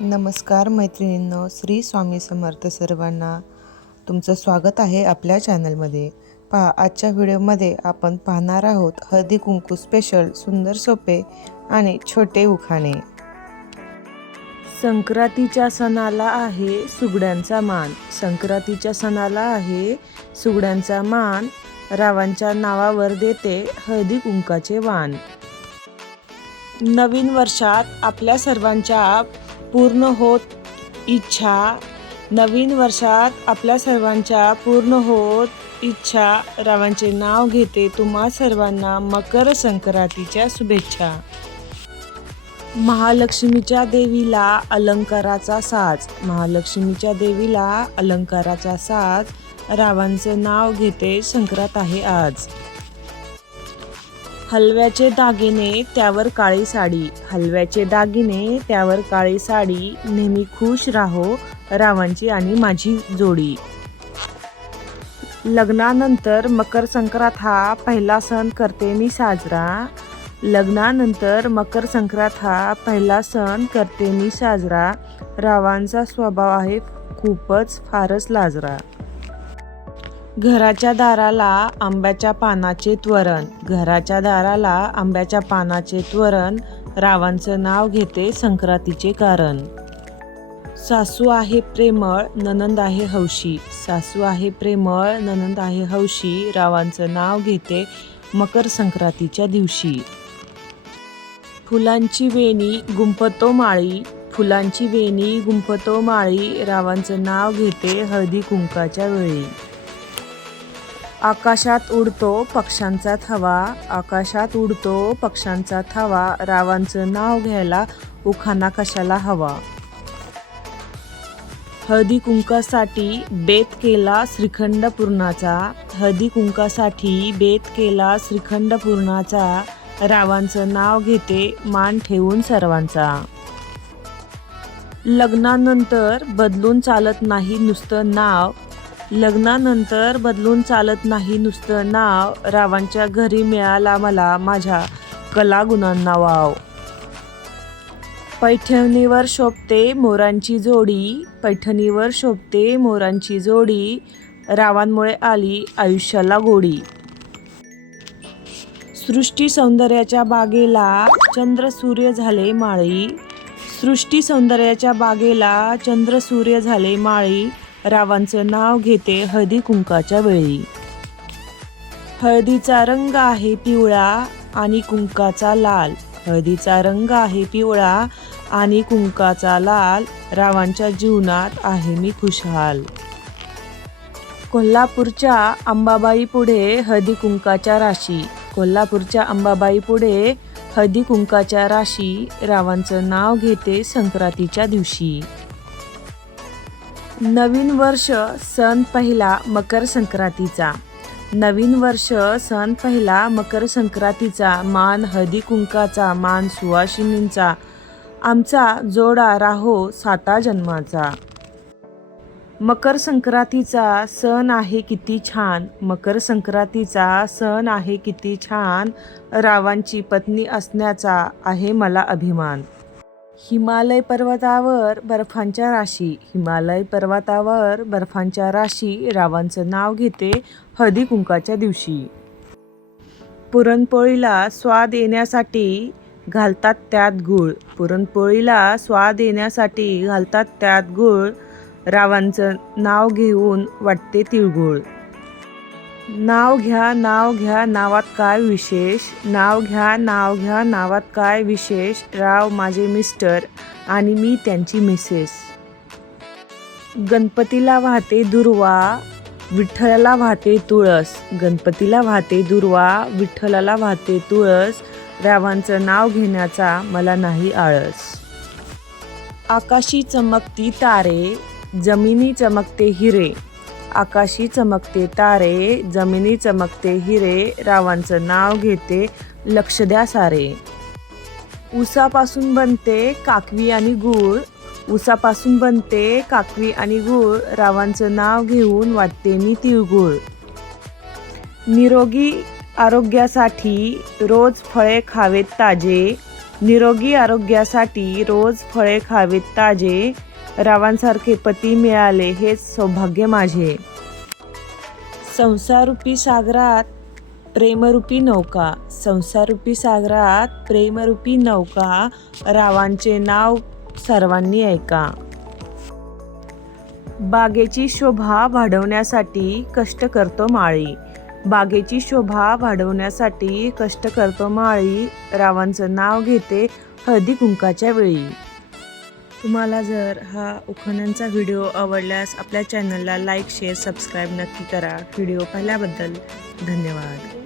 नमस्कार मैत्रिणींनो श्री स्वामी समर्थ सर्वांना तुमचं स्वागत आहे आपल्या चॅनलमध्ये. पहा आजच्या व्हिडिओमध्ये आपण पाहणार आहोत हळदी कुंकू स्पेशल सुंदर सोपे आणि छोटे उखाणे. संक्रांतीच्या सणाला आहे सुगड्यांचा मान. संक्रांतीच्या सणाला आहे सुगड्यांचा मान. रावांच्या नावावर देते हळदी कुंकाचे वाण. नवीन वर्षात आपल्या सर्वांच्या पूर्ण होत इच्छा नवीन वर्षात आपल्या सर्वांच्या पूर्ण होत इच्छा रावांचे नाव घेते तुम्हा सर्वांना मकर संक्रांतीच्या शुभेच्छा. महालक्ष्मीच्या देवीला अलंकाराचा साज. महालक्ष्मीच्या देवीला अलंकाराचा साज. रावांचे नाव घेते संक्रांत आहे आज. हलव्याचे दागिने त्यावर काळी साडी. हलव्याचे दागिने त्यावर काळी साडी. नेहमी खुश राहो रावांची आणि माझी जोडी. लग्नानंतर मकर संक्रांत हा पहिला सण करते मी साजरा. लग्नानंतर मकर संक्रांत हा पहिला सण करते मी साजरा. रावांचा स्वभाव आहे खूपच फारच लाजरा. घराच्या दाराला आंब्याच्या पानाचे त्वरण. घराच्या दाराला आंब्याच्या पानाचे त्वरण. रावांचं नाव घेते संक्रांतीचे कारण. सासू आहे प्रेमळ ननंद आहे हौशी. सासू आहे प्रेमळ ननंद आहे हौशी. रावांचं नाव घेते मकर संक्रांतीच्या दिवशी. फुलांची वेणी गुंपतो माळी. फुलांची वेणी गुंपतो माळी. रावांचं नाव घेते हळदी कुंकाच्या वेळी. आकाशात उडतो पक्ष्यांचा थवा आकाशात उडतो पक्ष्यांचा थवा रावांचं नाव घ्यायला उखाना कशाला हवा? हळदी कुंकासाठी बेत केला श्रीखंड पूर्णाचा हळदी कुंकासाठी बेत केला श्रीखंड पूर्णाचा रावांचं नाव घेते मान ठेवून सर्वांचा. लग्नानंतर बदलून चालत नाही नुसतं नाव लग्नानंतर बदलून चालत नाही नुसतं नाव रावांच्या घरी मिळाला मला माझ्या कलागुणांना वाव. पैठणीवर शोभते मोरांची जोडी पैठणीवर शोभते मोरांची जोडी रावांमुळे आली आयुष्याला गोडी. सृष्टी सौंदर्याच्या बागेला चंद्र सूर्य झाले माळी. सृष्टी सौंदर्याच्या बागेला चंद्र सूर्य झाले माळी. रावांचं नाव घेते हळदी कुंकाच्या वेळी. हळदीचा रंग आहे पिवळा आणि कुंकाचा लाल. हळदीचा रंग आहे पिवळा आणि कुंकाचा लाल. रावांच्या जीवनात आहे मी खुशहाल. कोल्हापूरच्या अंबाबाई पुढे हळदी कुंकाच्या राशी. कोल्हापूरच्या अंबाबाई पुढे हळदी कुंकाच्या राशी. रावांचं नाव घेते संक्रांतीच्या दिवशी. नवीन वर्ष सण पहिला मकर संक्रांतीचा. नवीन वर्ष सण पहिला मकर संक्रांतीचा मान हळदी कुंकाचा मान सुवासिनींचा आमचा जोडा राहो साता जन्माचा. मकर संक्रांतीचा सण आहे किती छान. मकर संक्रांतीचा सण आहे किती छान. रावांची पत्नी असण्याचा आहे मला अभिमान. हिमालय पर्वतावर बर्फांच्या राशी. हिमालय पर्वतावर बर्फांच्या राशी रावांचं नाव घेते हळदी कुंकाच्या दिवशी. पुरणपोळीला स्वाद येण्यासाठी घालतात त्यात गूळ. पुरणपोळीला स्वाद येण्यासाठी घालतात त्यात गूळ. रावांचं नाव घेऊन वाटते तिळगुळ. नाव घ्या नाव घ्या नावात काय विशेष? नाव घ्या नाव घ्या नावात काय विशेष? राव माझे मिस्टर आणि मी त्यांची मिसेस. गणपतीला वाहते दुर्वा विठ्ठलाला वाहते तुळस. गणपतीला वाहते दुर्वा विठ्ठलाला वाहते तुळस. रावांचं नाव घेण्याचा मला नाही आळस. आकाशी चमकती तारे जमिनी चमकते हिरे. आकाशी चमकते तारे जमिनी चमकते हिरे रावांचं नाव घेते लक्ष द्या सारे. उसापासून बनते काकवी आणि गूळ. उसापासून बनते काकवी आणि गूळ. रावांचं नाव घेऊन वाटते मी तिळगुळ. निरोगी आरोग्यासाठी रोज फळे खावेत ताजे. निरोगी आरोग्यासाठी रोज फळे खावेत ताजे. रावांसारखे पती मिळाले हेच सौभाग्य माझे. संसारूपी सागरात प्रेमरूपी नौका. संसारूपी सागरात प्रेमरूपी नौका. रावांचे नाव सर्वांनी ऐका. बागेची शोभा वाढवण्यासाठी कष्ट करतो माळी. बागेची शोभा वाढवण्यासाठी कष्ट करतो माळी. रावांचं नाव घेते हळदी कुंकाच्या वेळी. तुम्हाला जर हा उखाण्यांचा व्हिडिओ आवडल्यास आपल्या चॅनलला लाईक शेअर सबस्क्राईब नक्की करा. व्हिडिओ पाहिल्याबद्दल धन्यवाद.